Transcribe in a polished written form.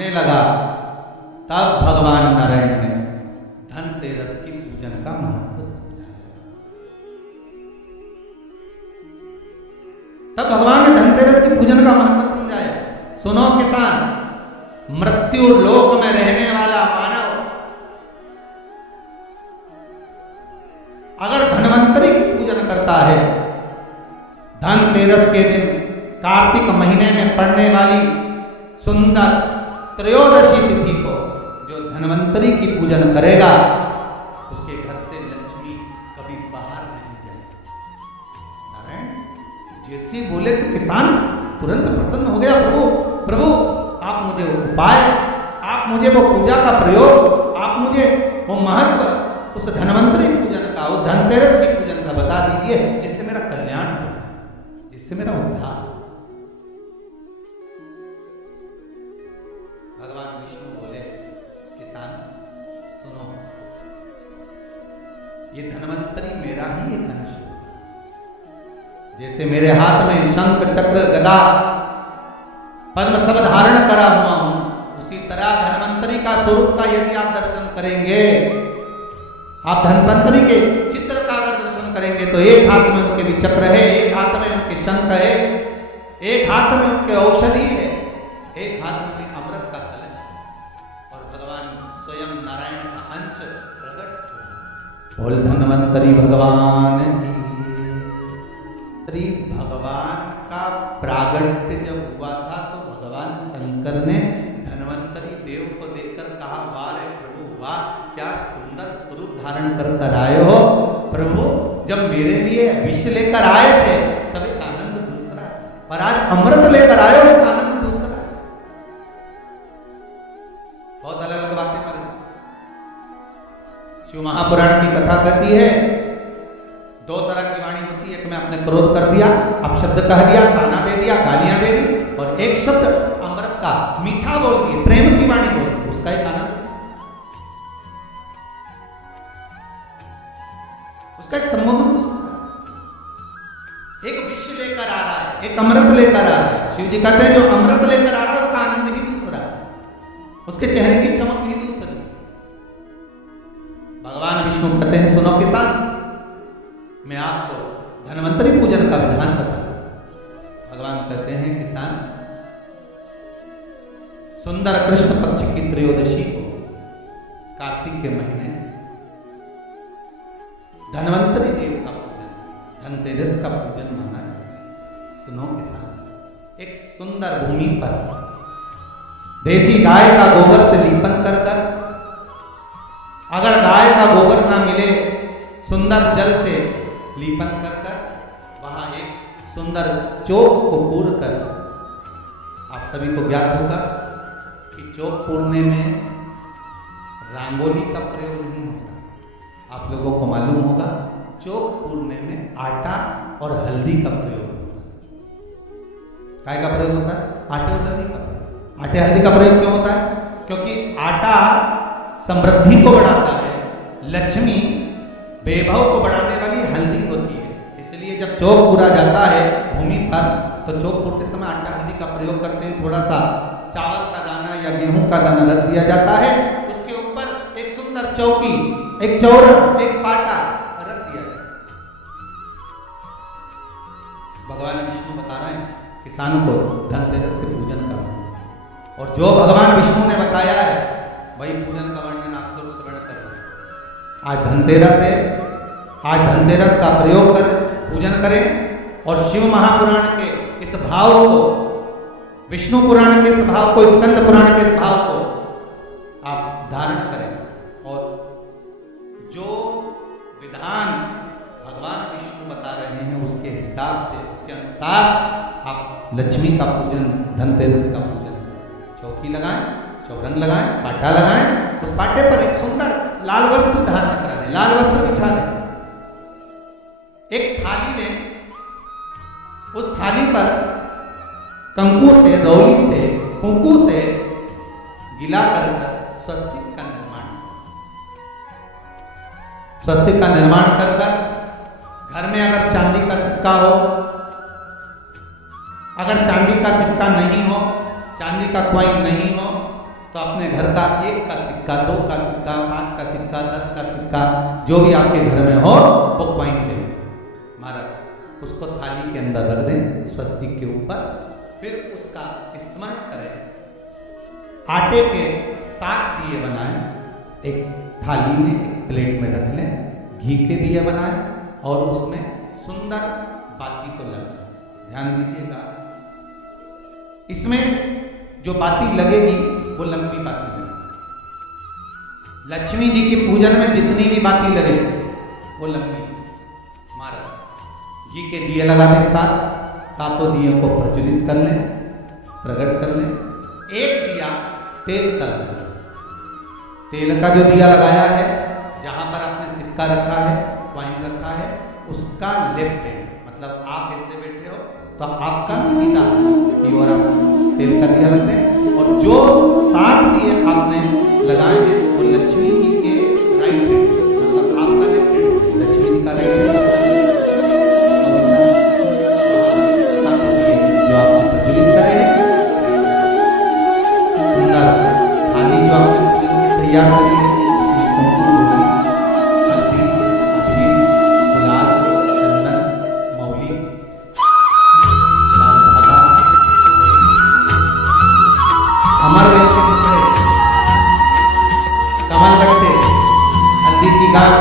होने लगा, तब भगवान नारायण ने धनतेरस की पूजन का महत्व समझाया। तब भगवान ने धनतेरस की पूजन का महत्व समझाया। सुनो किसान, मृत्यु लोक में रहने वाला मानव अगर धनवंतरी की पूजन करता है, धनतेरस के दिन कार्तिक महीने में पड़ने वाली सुंदर त्रयोदशी तिथि को जो धनवंतरी की पूजन करेगा, उसके घर से लक्ष्मी कभी बाहर नहीं जाएगी। नारायण जैसे बोले तो किसान तुरंत प्रसन्न हो गया। प्रभु प्रभु आप मुझे वो उपाय, आप मुझे वो पूजा का प्रयोग, आप मुझे वो महत्व उस धनवंतरी पूजन का, उस धनतेरस की पूजन का बता दीजिए, जिससे मेरा कल्याण हो जाए, जिससे मेरा उद्धार। भगवान विष्णु बोले, किसान सुनो, ये धनवंतरी मेरा ही एक अंश है। जैसे मेरे हाथ में शंख चक्र गदा पद्म सब धारण करा हुआ हूं, उसी तरह धनवंतरी का स्वरूप का यदि आप दर्शन करेंगे, आप धनवंतरी के चित्र का अगर दर्शन करेंगे, तो एक हाथ में उनके भी चक्र है, एक हाथ में उनके शंख है, एक हाथ में उनके औषधि है, एक हाथ में अमृत का कलश है, और भगवान स्वयं नारायण का अंश प्रकट। बोल धनवंतरी भगवान की। भगवान का प्रागट्य जब हुआ था, तो भगवान शंकर ने धनवंतरी देव को देखकर कहा, वाह रे प्रभु वाह, क्या सुंदर स्वरूप धारण कर आए हो प्रभु। जब मेरे लिए विष लेकर आए थे तब एक आनंद दूसरा है, और आज अमृत लेकर आए हो, उसका आनंद दूसरा है। बहुत अलग अलग बातें करें। शिव महापुराण की कथा कहती है, दो तरह की वाणी होती है। एक में आपने क्रोध कर दिया, आप शब्द कह दिया, ताना दे दिया, गालियां दे दी, और एक शब्द अमृत का मीठा बोल दिए, प्रेम की वाणी बोल दी, उसका एक आनंद, उसका एक संबोधन दूसरा। एक विष लेकर आ रहा है, एक अमृत लेकर आ रहा है। शिव जी कहते हैं जो अमृत लेकर आ रहा है, उसका आनंद ही दूसरा है, उसके चेहरे की चमक ही दूसरी। भगवान विष्णु कहते हैं, सुनो किसान, मैं आपको धनवंतरी पूजन का विधान बताता हूं। भगवान कहते हैं, किसान, सुंदर कृष्ण पक्ष की त्रयोदशी को, कार्तिक के महीने, धनवंतरी देव का पूजन, धनतेरस का पूजन माना जाता है। सुनो किसान, एक सुंदर भूमि पर देसी गाय का गोबर से लीपन कर कर, अगर गाय का गोबर ना मिले, सुंदर जल से लीपन कर कर, वहां एक सुंदर चौक को पूर कर, आप सभी को ज्ञात होगा कि चौक पूरने में रंगोली का प्रयोग नहीं होता। आप लोगों को मालूम होगा, चौक पूरने में आटा और हल्दी का प्रयोग होता है। काय का प्रयोग होता है? आटे और हल्दी का प्रयोग। आटे हल्दी का प्रयोग क्यों होता है? क्योंकि आटा समृद्धि को बढ़ाता है, लक्ष्मी वैभव को बढ़ाने वाली हल्दी होती है। इसलिए जब चौक पूरा जाता है भूमि पर, तो चौक पूरते समय आटा हल्दी का प्रयोग करते हैं। थोड़ा सा चावल का दाना या गेहूं का दाना रख दिया जाता है, उसके ऊपर एक सुंदर चौकी, एक चौरा, एक पाटा रख दिया जाता है। भगवान विष्णु बता रहे हैं किसानों को धनतेरस के पूजन का, और जो भगवान विष्णु ने बताया है वही पूजन का वर्णन आप लोग श्रवण कर रहे हैं। आज धनतेरस है, आज धनतेरस का प्रयोग कर पूजन करें, और शिव महापुराण के इस भाव को, विष्णु पुराण के इस भाव को, स्कंद पुराण के इस भाव को आप धारण करें, और जो विधान भगवान विष्णु बता रहे हैं उसके हिसाब से, उसके अनुसार आप लक्ष्मी का पूजन, धनतेरस का पूजन, चौकी लगाएं, चौरंग लगाएं, पाटा लगाएं, उस पाटे पर एक सुंदर लाल वस्त्र धारण करा दें, लाल वस्त्र बिछा दें, एक थाली लें, उस थाली पर कंकु से, दौली से, कुंकू से गिला कर स्वस्तिक का निर्माण, स्वस्तिक का निर्माण कर घर में अगर चांदी का सिक्का हो, अगर चांदी का सिक्का नहीं हो, चांदी का कॉइन नहीं हो, तो अपने घर का 1 का सिक्का, 2 का सिक्का, 5 का सिक्का, 10 का सिक्का, जो भी आपके घर में हो वो कॉइन ले लें महाराज, उसको थाली के अंदर रख दें स्वस्तिक के ऊपर। फिर उसका स्मरण करें, आटे के 7 दिए बनाएं, एक थाली में, एक प्लेट में रख लें, घी के दिए बनाएं और उसमें सुंदर बाती को लगाएं। ध्यान दीजिएगा, इसमें जो बाती लगेगी वो लंबी बाती लगेगी। लक्ष्मी जी के पूजन में जितनी भी बाती लगेगी वो लंबी। महाराज घी के दिए लगा दें 7, सातों दिए को प्रज्वलित कर लें, प्रकट कर लें। एक दिया तेल का लगा, तेल का जो दिया लगाया है, जहां पर आपने सिक्का रखा है, कॉइन रखा है, उसका लेफ्ट हैंड, मतलब आप ऐसे बैठे हो तो आपका सीधा की ओर आप तेल का दिया लगते हैं। और जो 7 दिए आपने लगाए हैं वो लक्ष्मी जी के राइट हैंड, मतलब आपका लेफ्ट हैंड, लक्ष्मी जी का राइट हैंड, जो आप प्रज्वलित करें। सुंदर थाली जो आपने तैयार करी है, कमल गट्टे, हल्दी की गांठ,